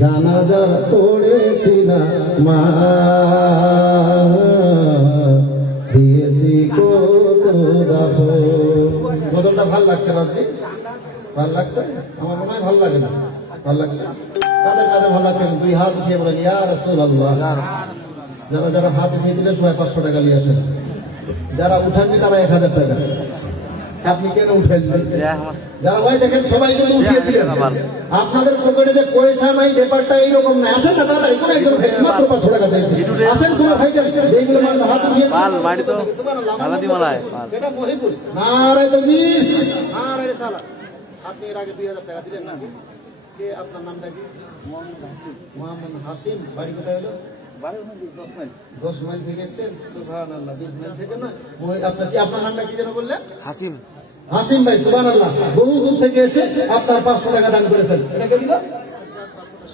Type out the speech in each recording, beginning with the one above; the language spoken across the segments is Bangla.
জানাজার পড়েছি না মা, দিয়েছি কত দাফন। গজলটা ভাল লাগছে বাবজি? ভাল লাগছে? আমার মনে হয় ভাল লাগে না। ভাল লাগছে? কাদের কাদের ভাল লাগছে? দুই হাত উঠিয়ে বলেন ইয়া রাসূলুল্লাহ। যারা যারা হাত উঠিয়েছিলেন সবাই 500 টাকা নিয়ে আসেন। যারা উঠাননি তারা 1000 টাকা। আপনি কেন উঠেননি? যারা ভাই দেখেন সবাই কিন্তু উঠিয়েছিলেন। আপনাদের পকেটে যে পয়সা নাই ব্যাপারটা এইরকম না। আসেন না তাড়াতাড়ি, কোন একজন ভাই মাত্র 500 টাকা দিয়েছে। আসেন কোন ভাই যেগুলো মানুষ হাত উঠিয়ে পাল মারি তো আলাদি মালায় এটা মহিপুর নারায়ে তাকবীর নারায়ে রিসালাত। আপনি এর আগে 2000 টাকা দিলেন না? কে আপনার নামটা কি? মোহাম্মদ হাসিম। বাড়ি কোথায় হলো? 10 মাইল থেকে এসেছেন। সুবহানাল্লাহ। 20 মাইল থেকে না। আপনার কি আপনার নামটা কি যেন বললেন? হাসিম। হাসিম ভাই সুবহানাল্লাহ। বহু দূর থেকে এসে আপনার 500 টাকা দান করেছেন। এটা কে দিল?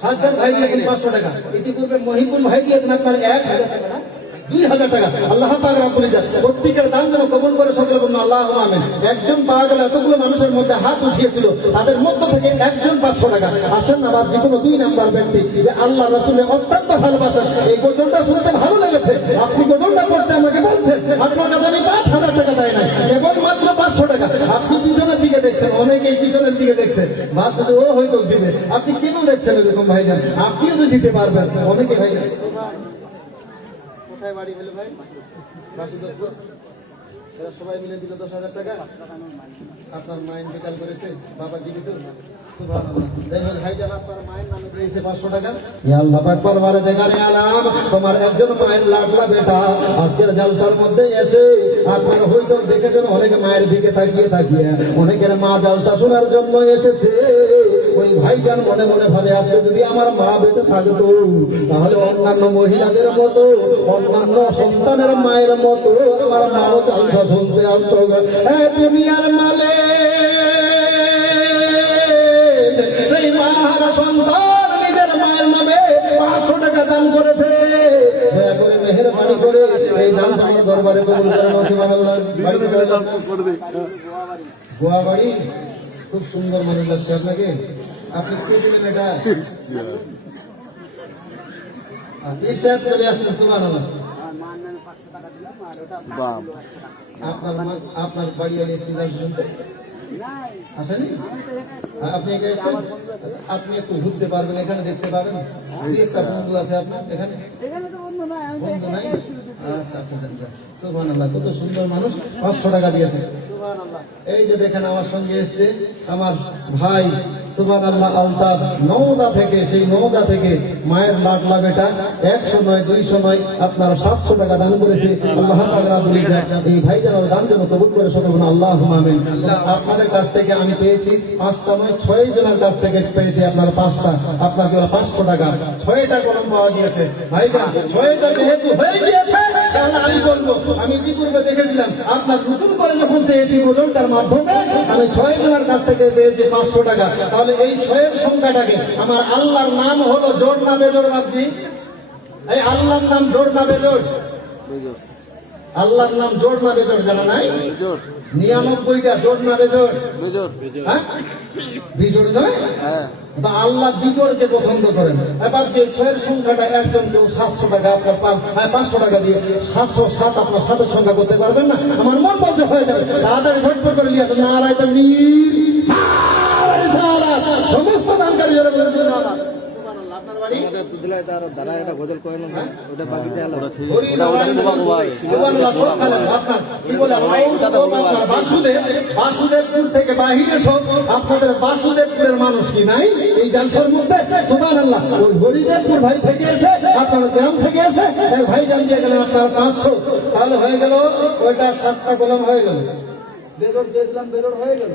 সাজ্জাদ ভাই দিলেন 500 টাকা। ইতিপূর্বে মহিবুল ভাই দিয়েছেন আপনার 1000 টাকা না 2000 টাকা। আল্লাহ পাক রব্বুল ইজ্জত প্রত্যেকের দান যেন কবুল করে সকলে বলুন আল্লাহুম্মা আমিন। একজন পাওয়া গেল, এতগুলো মানুষের মধ্যে হাত উঠিয়েছিল, তাদের মধ্য থেকে একজন 500 টাকা। আসেন না বাদ, যে কোনো 2 নাম্বার ব্যক্তি যে আল্লাহ রাসূলের অত্যন্ত ভালোবাসেন, এই গজলটা শুনতে ভালো লেগেছে, আপনি গজলটা পড়তে আমাকে বলছেন, আপনার কাছে আমি 5000 টাকা চাই না, কেবল মাত্র 500 টাকা। আপনি পিছনের দিকে দেখছেন, অনেকেই পিছনের দিকে দেখছেন, ভাবছেন ও হয়তো দিবে। আপনি কেন দেখছেন এরকম ভাইজান? আপনিও তো দিতে পারবেন। অনেকে ভাইজান কোথায় বাড়ি হলো ভাই? বাসুদেবপুর। এরা সবাই মিলে দিল 10,000 টাকা। আপনার মা ইন্তেকাল করেছে, বাবা জীবিত। সুবহানাল্লাহ। যাই হোক ভাইজান আপনার মায়ের নামে দিয়েছে 500 টাকা। ইয়া আল্লাহ পাক পরবারে দেখারে আলাম, তোমার একজন মায়ের লাডলা বেটা আজকের জালসার মধ্যে এসে আপনারা হয়তো দেখেছেন অনেকে মায়ের দিকে তাকিয়ে তাকিয়ে অনেকের মা জালসা শোনার জন্য এসেছে। ওই ভাইজান মনে মনে ভাবে আজকে যদি আমার মা বেঁচে থাকতো তাহলে অন্যান্য মহিলাদের মতো, অন্যান্য সন্তানের মায়ের মতো আমার মাও জালসা শুনতে আসতো। দুনিয়ার মালে সেই মার সন্তান নিজের মায়ের নামে 500 টাকা দান করেছে। দয়া করে মেহেরবানি করে এই দানটা আমার দরবারে কবুল করুন। সুবহানাল্লাহ। গোয়া বাড়ি খুব সুন্দর মনে লাগছে আপনাকে। আপনি কে দিলেন এটা? চলে আসছেন। সুবহানাল্লাহ। আপনার বাড়ি শুনতে আসেনি? আপনি আপনি একটু ঘুরতে পারবেন, এখানে দেখতে পাবেন। একটা বন্ধু আছে আপনার এখানে? বন্ধু নাই? আচ্ছা আচ্ছা আচ্ছা। সুবহানাল্লাহ। কত সুন্দর মানুষ 500 টাকা দিয়েছে। সুবহানাল্লাহ। এই যে দেখেন আমার সঙ্গে এসছে আমার ভাই সুবহানাল্লাহ আলতাফ নওদা থেকে, সেই নওদা থেকে মায়ের লাডলা বেটা 100 নয় 200 নয় আপনার 700 টাকা দান করেছে। আল্লাহ পাক রব্বুল ইজ্জত এই ভাইজানের দান যেন কবুল করে সকলে আল্লাহুম্মা আমিন। আপনাদের কাছ থেকে আমি পেয়েছি 5টা নয় 6 জনের কাছ থেকে পেয়েছি আপনার 5টা, আপনার 500 টাকা 6টা কলম পাওয়া গিয়েছে। ভাইজান 6টা যেহেতু হয়ে গিয়েছে তাহলে আমি বলবো, আমি ইতিপূর্বে দেখেছিলাম আপনার নতুন করে যখন চেয়েছি গজলটার মাধ্যমে আমি 6 জনের কাছ থেকে পেয়েছি 500 টাকা। তাহলে এই 6 এর সংখ্যাটাকে আমার আল্লাহর নাম হলো জোর না বেজোর বাবজি? এই আল্লাহর নাম জোর না বেজোর? আল্লাহর নাম জোর না বেজোর জানা নাই? 99টা জোর না বেজোর? হ্যাঁ বিজোড় নয়। তা আল্লাহ বিজোড়কে পছন্দ করেন। এবার যে 6 এর সংখ্যাটা একজন কেউ 700 টাকা আপনার 500 টাকা দিয়ে 707 আপনার 7 সংখ্যা করতে পারবেন না? আমার মন বলছে হয়ে যাবে, তাড়াতাড়ি ঝটপট করে নিয়ে আসুন। নারায়ে তাকবীর, নারায়ে রিসালাত। সমস্ত দানকারী যারা বলেন সুবহানাল্লাহ। আপনার বাড়ি দাঁড়া এটা গজল করেন না, ওটা বাকিতে আলো বাসুদেবপুর থেকে বাহিরে সব আপনাদের বাসুদেবপুরের মানুষ কি নাই এই জালসার মধ্যে? সুবহানাল্লাহ। ওই হরিদেবপুর ভাই থেকে এসে আপনার গ্রাম থেকে এসে ভাই জান দিয়ে গেলেন আপনার 500। তাহলে হয়ে গেল ওইটা 7টা কলম হয়ে গেল। বেজোড় চেয়েছিলাম, বেজোড় হয়ে গেল।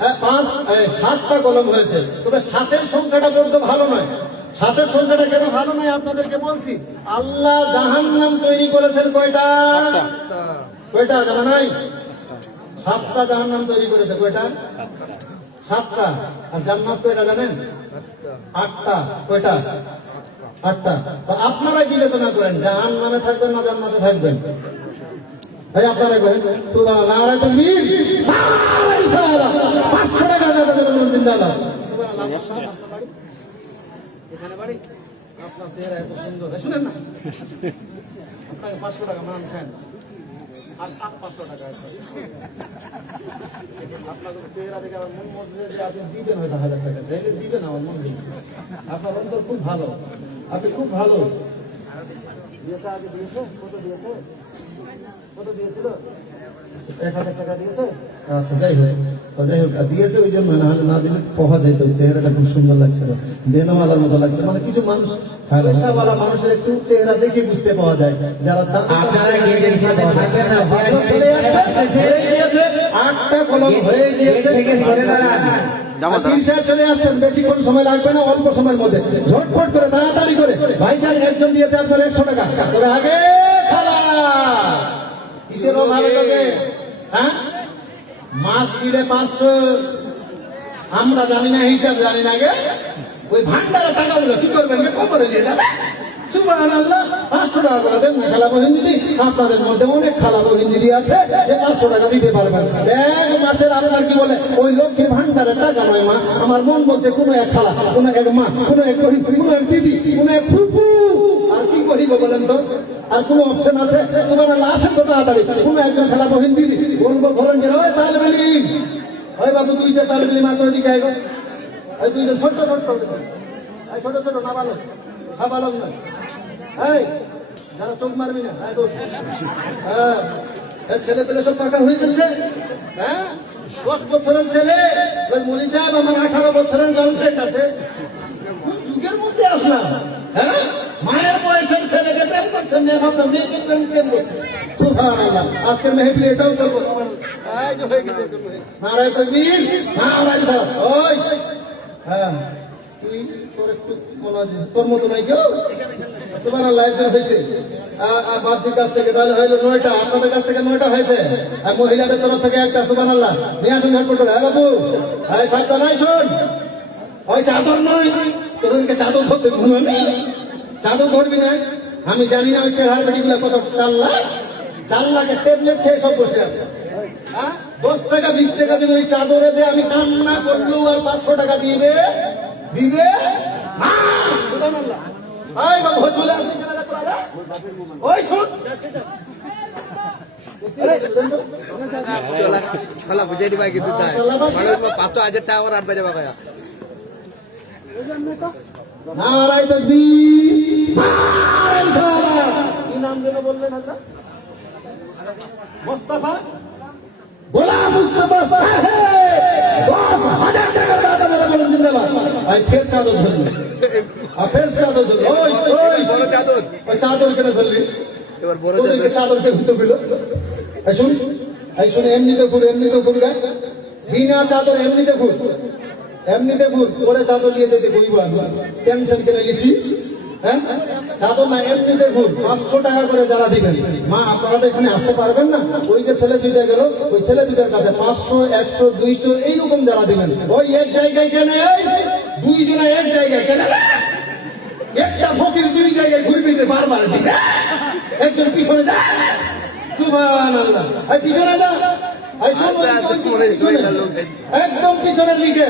হ্যাঁ 7টা কলম হয়েছে। তবে 7 সংখ্যাটা বলতে ভালো নয়। 7 সংখ্যাটা কেন ভালো নয় আপনাদেরকে বলছি। আল্লাহ জাহান্নাম তৈরি করেছেন কয়টা? কয়টা জানা নাই? 7টা জাহান্নাম তৈরি করেছে। কয়টা? 7টা। আর জান্নাত কয়টা জানেন? 8টা। কয়টা? 8টা। তো আপনারা বিবেচনা করেন জাহান্নামে থাকবেন না জান্নাতে থাকবেন? ভাই আপনারা সুবহানাল্লাহ নারায়ে তাকবীর, নারায়ে রিসালাত, 500 টাকা জিন্দাবাদ। সুবহানাল্লাহ। এখানে বাড়ি, আপনার চেহারা এত সুন্দর, শুনেন না, আপনাকে 500 টাকা মান খান আর 500 টাকা আপনার চেহারা দেখে আমার মন মধ্যে যে আপনি দিবেন হয়তো 1000 টাকা চাইলে দিবেন, আমার মন আপনার অন্তর খুব ভালো, আপনি খুব ভালো। দিয়েছে আগে, দিয়েছে কত দিয়েছে, কত দিয়েছিল, 1000 টাকা দিয়েছে। আচ্ছা যাই হোক, যাই হোক দিয়েছে ওই জন্য, নাহলে না দিলে পাওয়া যেত। চেহারাটা খুব সুন্দর লাগছিল, দেনওয়ালার মতো লাগছে। মানে কিছু মানুষ পয়সাওয়ালা মানুষের একটু চেহারা দেখে বুঝতে পাওয়া যায়, যারা আটটা কলম হয়ে গিয়েছে, চলে আসছেন, বেশিক্ষণ সময় লাগবে না, অল্প সময়ের মধ্যে ঝটফট করে তাড়াতাড়ি করে। ভাইজান একজন দিয়েছে আপনার 100 টাকা, তবে আগে খালা কিসের অভাবে তোকে, হ্যাঁ মাস দিলে 500, আমরা জানি না, হিসাব জানি না গে, ওই ভান্ডারের টাকাগুলো কি করবেন, কবরে নিয়ে যাবে। সুবহানাল্লাহ, 500 টাকা করে দেন না খালা বহিন দিদি। আপনাদের মধ্যে অনেক খালা বহিন দিদি আছে যে 500 টাকা দিতে পারবেন। এক মাসের আপনার কি বলে ওই লক্ষ্মীর ভান্ডারের টাকা নয় মা, আমার মন বলছে কোনো এক খালা, কোনো এক মা, কোনো এক গরিব, কোনো এক দিদি, কোনো এক ফুপু, আর কি করিব বলেন তো, আর কোন অপশন আছে? সুবহানাল্লাহ, আসেন তো তাড়াতাড়ি, কোনো একজন খালা বহিন দিদি বলবো ভলেন্টিয়ার, ওই তালেব ইলম, ওই বাবু দুইটা তালেব ইলম আর ওইদিকে আইগো, ওই দুইজন ছোট ছোট, ছোট ছোট না ভালো, সাবালক না, এই যারা চোখ মারবি না, হ্যাঁ ছেলে পেলে সব পাকা হয়ে যাচ্ছে। হ্যাঁ 10 বছরের ছেলে, ওই মনি সাহেব আমার 18 বছরের গার্লফ্রেন্ড আছে। কোন যুগের মধ্যে আসলাম? হ্যাঁ মায়ের বয়সের ছেলেকে প্রেম করছেন, মেয়ে ভাবলাম মেয়েকে প্রেম করছে। সুবহানাল্লাহ, আজকের মেহফিল এটাও করবো। এই যে হয়ে গেছে, নারায়ে তাকবীর, নারায়ে রিসালাত। ওই হ্যাঁ তুই তোর একটু মনে আছে, তোর মতো নাই কেউ। সুবহানাল্লাহ, একজন হয়েছে বাপজির কাছ থেকে, তাহলে হইলো 9টা, আপনাদের কাছ থেকে 9টা হয়েছে, আর মহিলাদের তরফ থেকে একটা। সুবহানাল্লাহ, নিয়ে আসুন ঝটপট করে। হ্যাঁ বাবু, হ্যাঁ সাইকেল নাই, শোন ওই চাদর নয়, তোদেরকে চাদর ধরতে ঘুমাবি, চাদর ধরবি না। আমি জানি না ওই পেড়ার বেটিগুলো কত 4 লাখের ট্যাবলেট খেয়ে সব বসে আছে। 10 টাকা 20 টাকা দিলে ওই চাদরে দিয়ে আমি কান্না করলেও আর 500 টাকা দিবে না। সুবহানাল্লাহ, এই বাবু চলে আসবি কেনাটা করা, ওই শোন চলা বুঝাই দিবা, কিন্তু 5,000 টাকা আমার 8 বাজে বাবা। নারায়ে তাকবীর, নারায়ে রিসালাত। কি নাম যেন বললেন আল্লাহ? মুস্তাফা, গোলাম মুস্তাফা সাহেব, 10,000 টাকার দাদা দাদা বলেন জিন্দাবাদ। ভাই ফের চাদর ধরলি, ফের চাদর ধরলি, ওই চাদর কেন ধরলি? এবার বড় চাদর কে ধরতে গেল? শুন, এমনিতে ঘুর, বিনা চাদর এমনিতে ঘুর, পরে চাদর নিয়ে যেতে ঘুরবো, টেনশন কেনে গেছি। হ্যাঁ চাদর না, এমনিতে ঘুর। 500 টাকা করে যারা দিবেন, মা আপনারা তো এখানে আসতে পারবেন না, ওই যে ছেলে দুইটা গেল, ওই ছেলে দুইটার কাছে 500, 100, 200 এইরকম যারা দিবেন, ওই এক জায়গায় কেনে, দুইজনে এক জায়গায় কেনে, একটা ফকির 2 জায়গায় ঘুরবিতে বারবার দিবে, একজন পিছনে যা। সুবহানাল্লাহ, এই পিছনে যা, একদম পিছনের দিকে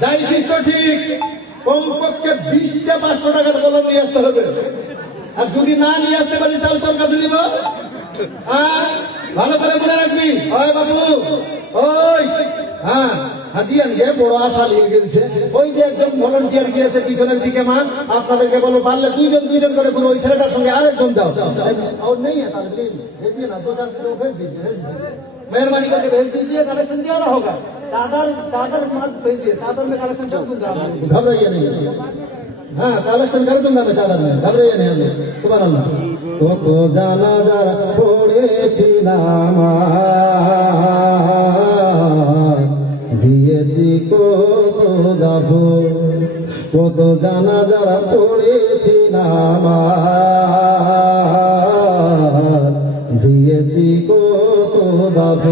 যাইছিস তো ঠিক, কমপক্ষে 20টা 500 টাকার কলম নিয়ে আসতে হবে। আর যদি না নিয়ে আসতে পারি তাহলে তোর কাছে নিব। আর ভালো করে মনে রাখবি, ওই বাবু, ওই হ্যাঁ হাতিয়ান গে বড় আশা নিয়ে গেছে। ওই যে একজন ভলান্টিয়ার গিয়েছে পিছনের দিকে, মা আপনাদেরকে বলো পারলে দুইজন করে ঘুরো, ওই ছেলেটার সঙ্গে আরেকজন যাও। और नहीं है तालिब इल्म, भेजिए ना, 2-4 किलो भेज दीजिए, मेहरबानी करके भेज दीजिए, कलेक्शन दिया होगा। चादर मत भेजिए, चादर में कलेक्शन कर दूंगा, घबराइए नहीं। हाँ कलेक्शन कर दूंगा मैं चादर में, घबराइए नहीं। सुबहानाल्लाह, কত জানাজার পড়েছিলাম, দিয়েছি কত দাফ, কত জানাজার পড়েছিলাম, দিয়েছি কত দাফ,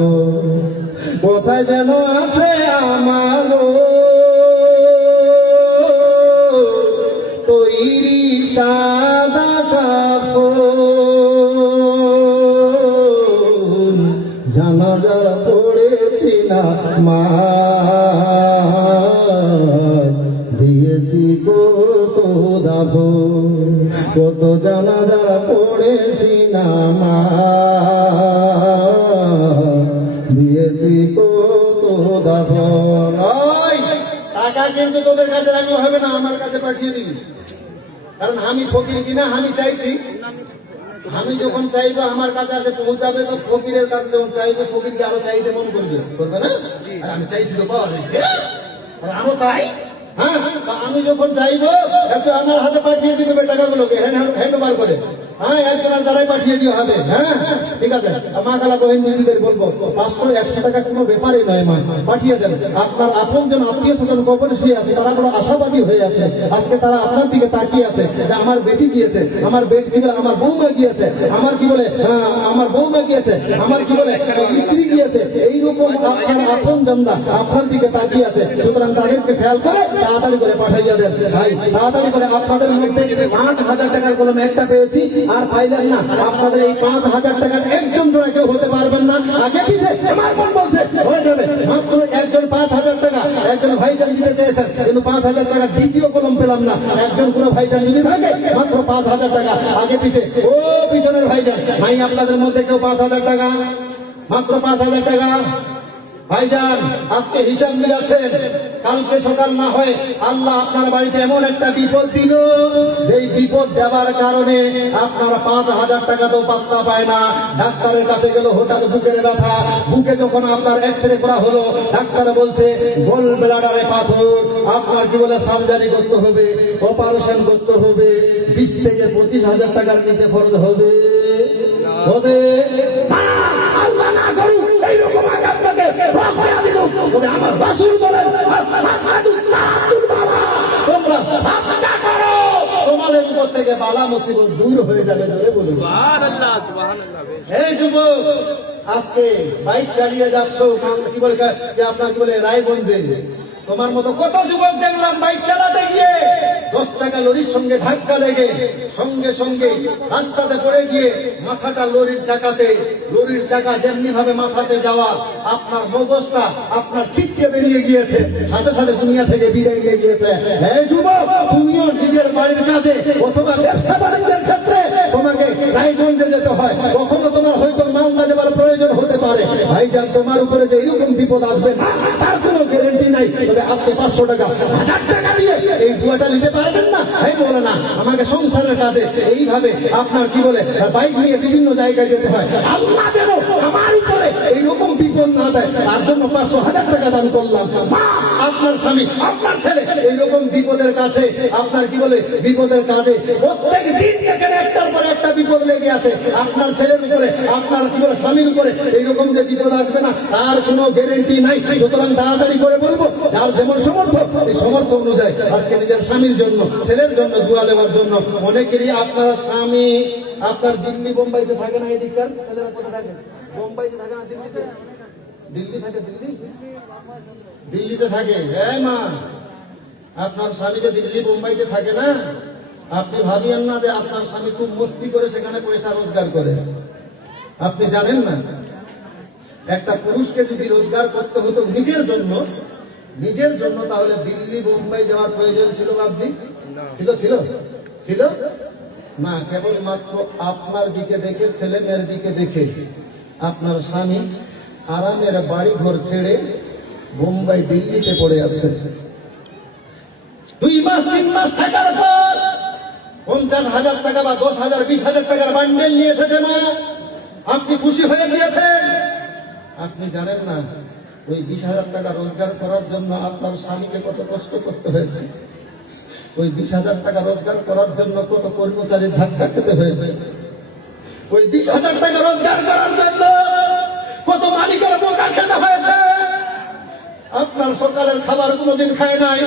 কোথায় যেন আছে আমার তৈরি সাদা কাপড়, জানাজার পড়েছি না মা দিয়েছি কত দাব কত জানাজার পড়েছি না মা দিয়েছি কত দাব টাকা কিন্তু তোদের কাছে রাখলে হবে না, আমার কাছে পাঠিয়ে দিবি। কারণ আমি ফকির কিনা আমি চাইছি, আমি যখন চাইবো আমার কাছে আসে পৌঁছাবে, তো ফকিরের কাছে যখন চাইবো ফকিরকে আরো চাইতে মন করবে, করবে না? আর আমি চাইছি তো পাওয়া যাচ্ছে, আর আরো চাই। হ্যাঁ, আমি যখন চাইবো একটু আমার হাতে পাঠিয়ে দিতে হবে টাকাগুলোকে, হ্যান্ড ওভার করে। হ্যাঁ, একজনের দ্বারাই পাঠিয়ে দিও হাতে। হ্যাঁ, ঠিক আছে। মা খালা বহিন দিদিদের বলবো 500-100 টাকা কোনো ব্যাপারই নয়, মা পাঠিয়ে দেন। আপনার আপনজন আত্মীয় স্বজন কবরে শুয়ে আছে, তারা বড় আশাবাদী হয়ে আছে, আজকে তারা আপনার দিকে তাকিয়ে আছে যে আমার বেটি গিয়েছে, আমার বেটি কি বলে আমার বৌমা গিয়েছে, আমার কি বলে আমার বৌমা গিয়েছে, আমার কি বলে স্ত্রী গিয়েছে, এইরকম আপনার আপনজনরা আপনার দিকে তাকিয়ে আছে। সুতরাং তাদেরকে খেয়াল করে তাড়াতাড়ি করে পাঠাইয়া দেন ভাই, তাড়াতাড়ি করে। আপনাদের মধ্যে 5,000 টাকার কলম একটা পেয়েছি, আর পাইলেন না। আপনাদের এই 5,000 টাকার একজন জোড়া কেউ হতে পারবেন না, আগে পিছে আমার মন বলছে হয়ে যাবে। মাত্র একজন 5,000 টাকা একজন ভাইজান দিতে চেয়েছেন, কিন্তু 5,000 টাকা দ্বিতীয় কলম পেলাম না। একজন কোনো ভাইজান যদি থাকে মাত্র 5,000 টাকা আগে পিছে। ও পিছনের ভাইজান ভাই, আপনাদের মধ্যে কেউ 5,000 টাকা, মাত্র 5,000 টাকা ভাইজান আজকে হিসাব মিলাচ্ছেন, কালকে সকাল না হয় আল্লাহ আপনার বাড়িতে এমন একটা বিপদ দিল, যেই বিপদ দেওয়ার কারণে আপনার 5,000 টাকা তো পাত্তা পায় না। ডাক্তারের কাছে গেল হঠাৎ বুকের ব্যথা, বুকে যখন আপনার এক্সরে করা হলো, ডাক্তার বলছে গোল ব্লাডারে পাথর, আপনার কি বলে সার্জারি করতে হবে, অপারেশন করতে হবে, 20 থেকে 25,000 টাকার নিচে খরচ হবে হবে। আল্লাহ না করুক এইরকম আপনাকে তবে আমার রাসূল বলেন তোমরা সাদকা করো, তোমাদের উপর থেকে বালা মুসিবত দূর হয়ে যাবে। জোরে বলুন সুবহানাল্লাহ, সুবহানাল্লাহ। এই যুবক আজকে বাইক চালিয়ে যাচ্ছ, কি বলে যে আপনার কি বলে রায়গঞ্জে, তোমার মতো কত যুবক দেখলাম বাইক চালাতে গিয়ে 10 চাকা লরির সঙ্গে ধাক্কা লেগে সঙ্গে সঙ্গে রাস্তাতে পড়ে গিয়ে মাথাটা লরির চাকাতে, লরির চাকা যেমনি ভাবে মাথাতে যাওয়া আপনার মগজটা আপনার ছিটকে বেরিয়ে গিয়েছে, সাথে সাথে দুনিয়া থেকে বিদায় নিয়ে গিয়েছে। এই যুবক, তুমিও নিজের বাড়ির কাজে অথবা ব্যবসা বাণিজ্যের ক্ষেত্রে তোমাকে রায়গঞ্জে যেতে হয়, কখনো তোমার হয়তো মালদা যাবার প্রয়োজন হতে পারে। ভাইজান, তোমার উপরে যে এরকম বিপদ আসবে না তার কোনো গ্যারেন্টি নাই। তবে আপনি 500 টাকা 1,000 টাকা দিয়ে এই দুয়াটা নিতে পারবেন না। ভাই বলে না আমাকে সংসারের কাজে এইভাবে আপনার কি বলে বাইক নিয়ে বিভিন্ন জায়গায় যেতে হয়, আল্লাহ যেন আমার উপরে এইরকম বিপদ না দেয়, তার জন্য 500-1,000 টাকা দান করলাম। মা, আপনার স্বামী, আপনার ছেলে এইরকম বিপদের কাছে আপনার কি বলে বিপদের কাজে প্রত্যেক দিন থেকে একটার পর একটা বিপদ লেগে আছে। আপনার ছেলের উপরে আপনার কি বলে স্বামীর উপরে এইরকম যে বিপদ আসবে না তার কোনো গ্যারেন্টি নাই। সুতরাং তাড়াতাড়ি করে বলবো, যার যেমন সমর্থ এই সমর্থ অনুযায়ী আজকে নিজের স্বামীর জন্য ছেলের জন্য দোয়া দেওয়ার জন্য। অনেকেরই আপনার স্বামী আপনার দিল্লি বোম্বাইতে থাকে না, এদিককার ছেলেরা কোথায় থাকে? বোম্বাইতে থাকে না, দিল্লিতে? দিল্লি থাকে, দিল্লিতে থাকে। এই মা, আপনার স্বামী যে দিল্লি বোম্বাইতে থাকে না, আপনি ভাবিয়েন না যে আপনার স্বামী খুব মস্তি করে সেখানে পয়সা রোজগার করে। আপনি জানেন না, একটা পুরুষকে যদি রোজগার করতে হতো নিজের জন্য তাহলে দিল্লি বোম্বাই যাওয়ার প্রয়োজন ছিল? ভাবছি ছিল না। কেবলমাত্র আপনার দিকে দেখে, ছেলে মেয়ের দিকে দেখে আপনার স্বামী আরামের বাড়ি ঘর ছেড়ে বোম্বাই দিল্লিতে পড়ে আছে। 2 মাস 3 মাস থাকার পর 50,000 টাকা বা 10,000 20,000 টাকার বান্ডেল নিয়ে এসেছে মা, আপনি খুশি হয়ে গিয়েছেন। আপনি জানেন না ওই 20,000 টাকা রোজগার করার জন্য আপনার স্বামীকে কত কষ্ট করতে হয়েছে, ওই 20,000 টাকা রোজগার করার জন্য কত কর্মচারীর ধাক্কা খেতে হয়েছে, ওই 20,000 টাকা রোজগার করার জন্য কত মালিকের বোকা খেতে হয়েছে। আপনার সকালের খাবার কোনোদিন খায় নাই,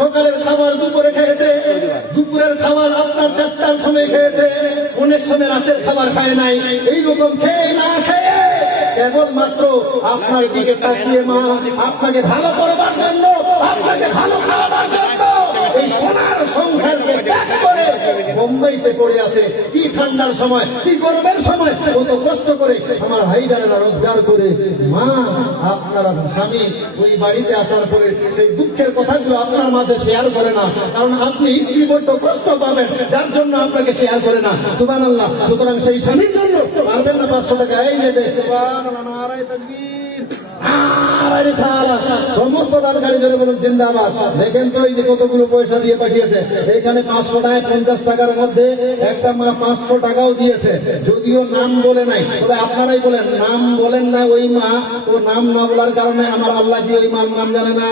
সকালের খাবার দুপুরে খেয়েছে, দুপুরের খাবার আপনার 4টার সময় খেয়েছে, অনেক সময় রাতের খাবার খায় নাই। এইরকম খেয়ে না খেয়ে কেবলমাত্র আপনার দিকে তাকিয়ে মা আপনাকে ভালো করবার জন্য, আপনাকে ভালো খাওয়াবার জন্য এই সোনার সংসারকে ত্যাগ করে বোম্বাইতে পড়ে আছে, কি ঠান্ডার সময়, কি গরমের সময়, কত কষ্ট করে আমার ভাইজানেরা রোজগার করে মা আপনার স্বামী ওই বাড়িতে আসার পরে সেই দুঃখের কথাগুলো আপনার মাঝে শেয়ার করে না, কারণ আপনি স্ত্রী বড্ড কষ্ট পাবেন, যার জন্য আপনাকে শেয়ার করে না। সুবহানাল্লাহ। সুতরাং সেই স্বামীর জন্য পারবেন না 500 টাকা, এই যে দেন। সুবহানাল্লাহ, নারায়ে তাকবীর, নারায়ে রিসালাত। সমস্ত দানকারী জন্য বলুন জিন্দাবাদ। দেখেন তো এই যে কতগুলো পয়সা দিয়ে পাঠিয়েছে, এখানে 500 টাকায় 50 টাকার মধ্যে একটা মা 500 টাকাও দিয়েছে, যদিও নাম বলে নাই, তবে আপনারাই বলেন, নাম বলেন না ওই মা, তো নাম না বলার কারণে আমার আল্লাহ কি ওই মার নাম জানে না?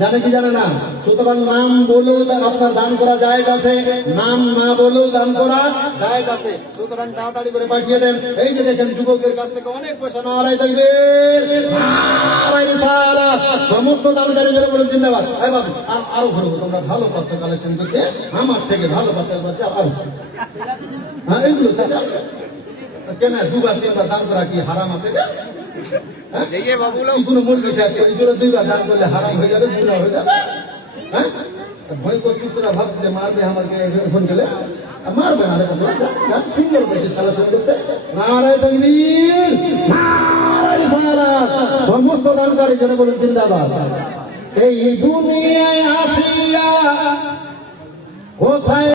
জানে কি জানে না? সুতরাং নাম বলেও আপনার দান করা জায়েজ আছে, নাম না বলেও দান করা জায়েজ আছে। সুতরাং তাড়াতাড়ি করে পাঠিয়ে দেন। এই যে দেখেন যুবকের কাছ থেকে অনেক পয়সা নারায়ে তাকবীর, নারায়ে রিসালাত। সমস্ত দানকারী যারা বলেন জিন্দাবাদ। এই বাবু আরো ঘুরবো, তোমরা ভালো পাচ্ছ কালেকশন করতে, আমার থেকে ভালো পাচ্ছ, আরো হ্যাঁ এইগুলো কেন 2বার 3বার দান করা কি হারাম আছে? देखिए बाबू लोग কোনো মুরগি সাহেব 2বার দান করলে হারাম হয়ে যাবে, গুনাহ হয়ে যাবে? হ্যাঁ, ভয় করছিস তোরা, ভাবছিস যে মারবে আমাকে ফোন গেলে, মারবে না রে বাবা, সুন্দর পেয়েছিস কালেকশন করতে। নারায়ে তাকবীর, নারায়ে রিসালাত। সমস্ত দানকারী জন্য বলুন জিন্দাবাদ। এই দুনিয়ায় আসিয়া কোথায়